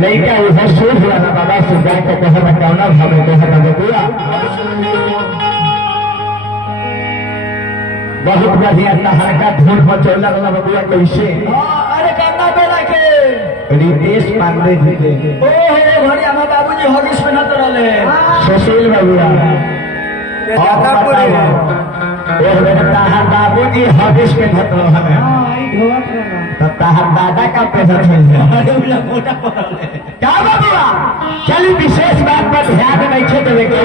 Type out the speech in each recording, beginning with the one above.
लड़का उधर सोच रहा था बाबा से जाके कहा मैं कौना भावे कहा था पूरा बहुत बढ़िया तहर का धूल मचौला वाला बबुआ कैसे अरे करना बेला के रितेश पांडे जी के ओहो भरी हमार बाबूजी हॉगिस में नत रहले सुशील बबुआ तहर बाबूजी हॉगिस में धत रहले तो तहर दादा का पैसा मिल जाए मोटा पड़ले क्या बबुआ चलिए विशेष बात पर ध्यान नहीं छे देवे के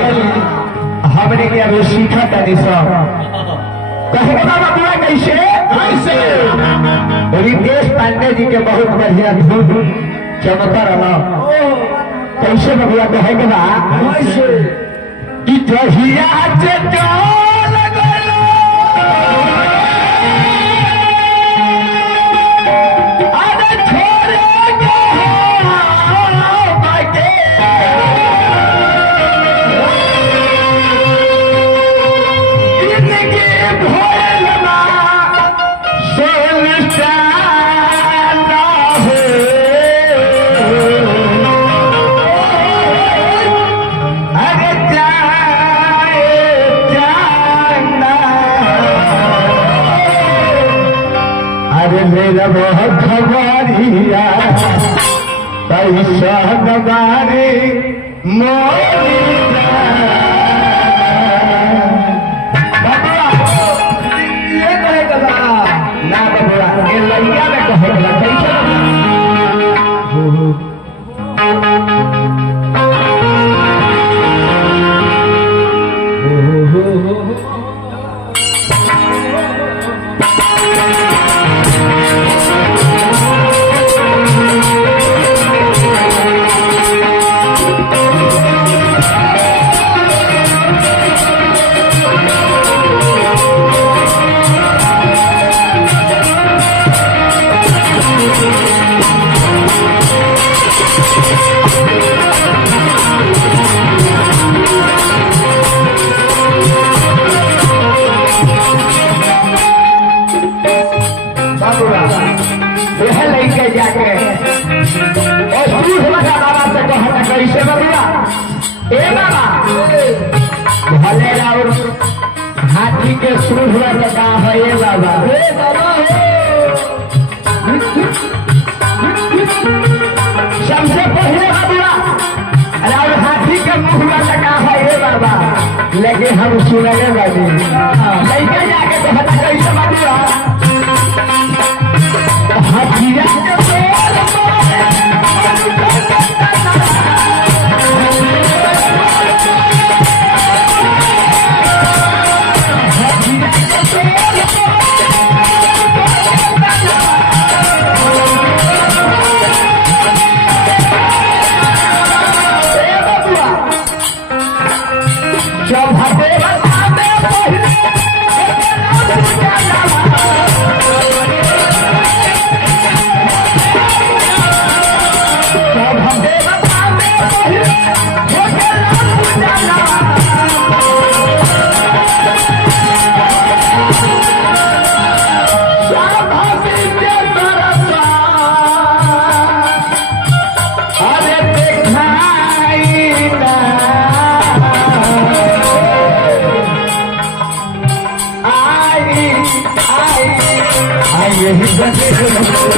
हमने के अभी सीखा तनी सब कहे के बाबा बुआ कैसे कैसे रितेश पांडे जी के बहुत बढ़िया धूल चमकता रहा कैसे बबुआ कहे के बा कैसे कि जहिया से चल गलो अरे छोड़े के बाके जिंदगी भोलना सोलसाना हो अरे जाए जाना अरे मेरा बहुत खबरिया पैसा नबारे मोरी ये कहे के बा ना बबुआ ये लड़िया में कहे कैसे यह लेके जाके और दूध लगा बाबा से कहना कैसे बबुआ ए बाबा भले राउर हाथी के सूढ़ लगा है ये बाबा ए बाबा सबसे पहले बबुआ राउर हाथी के मुंह में लगा है ये बाबा लेकिन हम सुनने वाली लेके जाके कहना कैसे बबुआ हाथिया के बोल जब हटे यही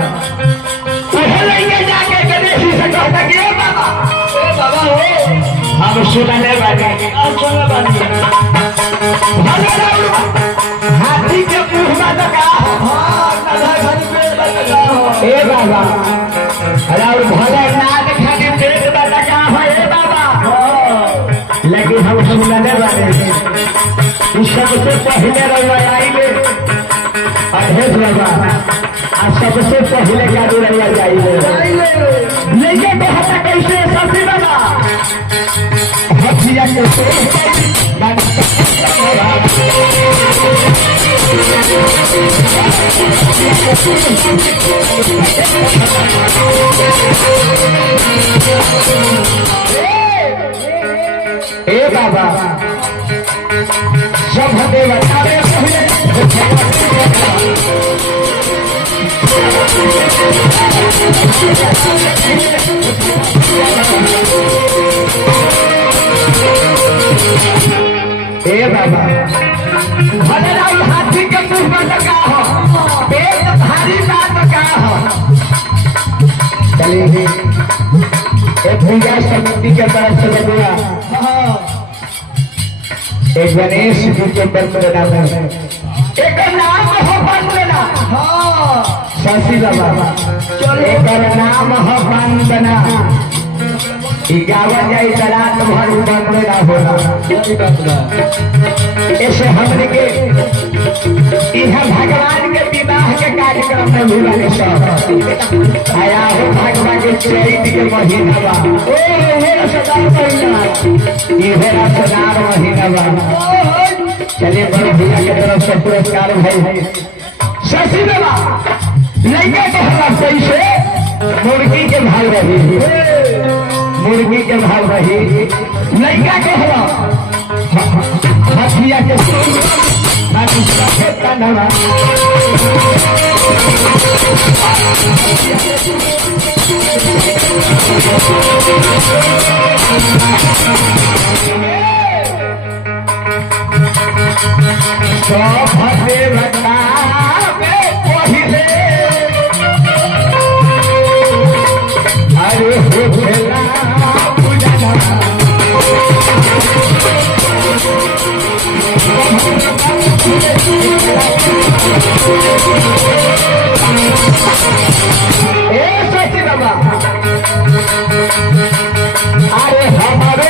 उहे लइके जाके गणेश जी से कहता कि ए बाबा हो हम सुनने वाले चलो बानी हाथी के मुंह में लगा हाँ कधा घर पे लगा हो ए बाबा और भले नाद खाने पेट में लगा हो ए बाबा लेकिन हम सुनने वाले इस सबसे पहले रविवार आएंगे अधेश बाबा आज सबसे पहले गाड़ी रविवार जाएंगे लेके तो हटा कैसे सबसे बाबा हथिया के ए बाबा सब देव ए बाबा भले राम हाथी के मुंह में लगा हो पेट भारी बात का हो चलिए एक पूजा समिति के तरफ से लगेगा एक गणेश जी के बंदना है एक नाम हो बंदना शशि बाबा एक नाम हो बंदना गावा जाई रात भर बंदना होला ऐसे हमने के इहा भगवान के विवाह के कार्यक्रम में भी लगे सब आया हो भगवान के चैत के महीना बा ओ हे सदार महीना ये सदार महीना बा चलिए बड़े भैया के तरफ से पुरस्कार भाई शशि बाबा लड़का के हमारा कैसे मुर्गी के भाग रही मुर्गी के भाग रही लड़का के हमारा हथिया के अरे शशि बाबा अरे हमारे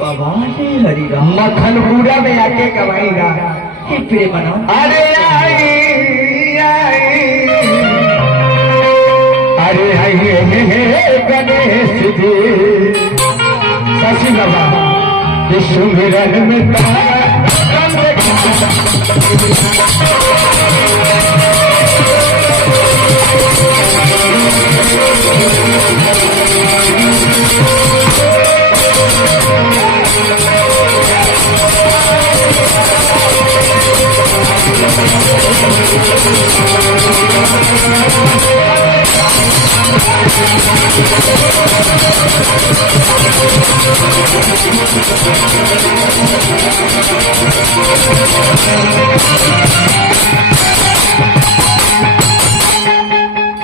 बाबा हे हरि राम मखनपुरा में आके कमाएगा हे प्रेम बनाओ अरे अरे गणेश जी शशि बाबा सुमिरन में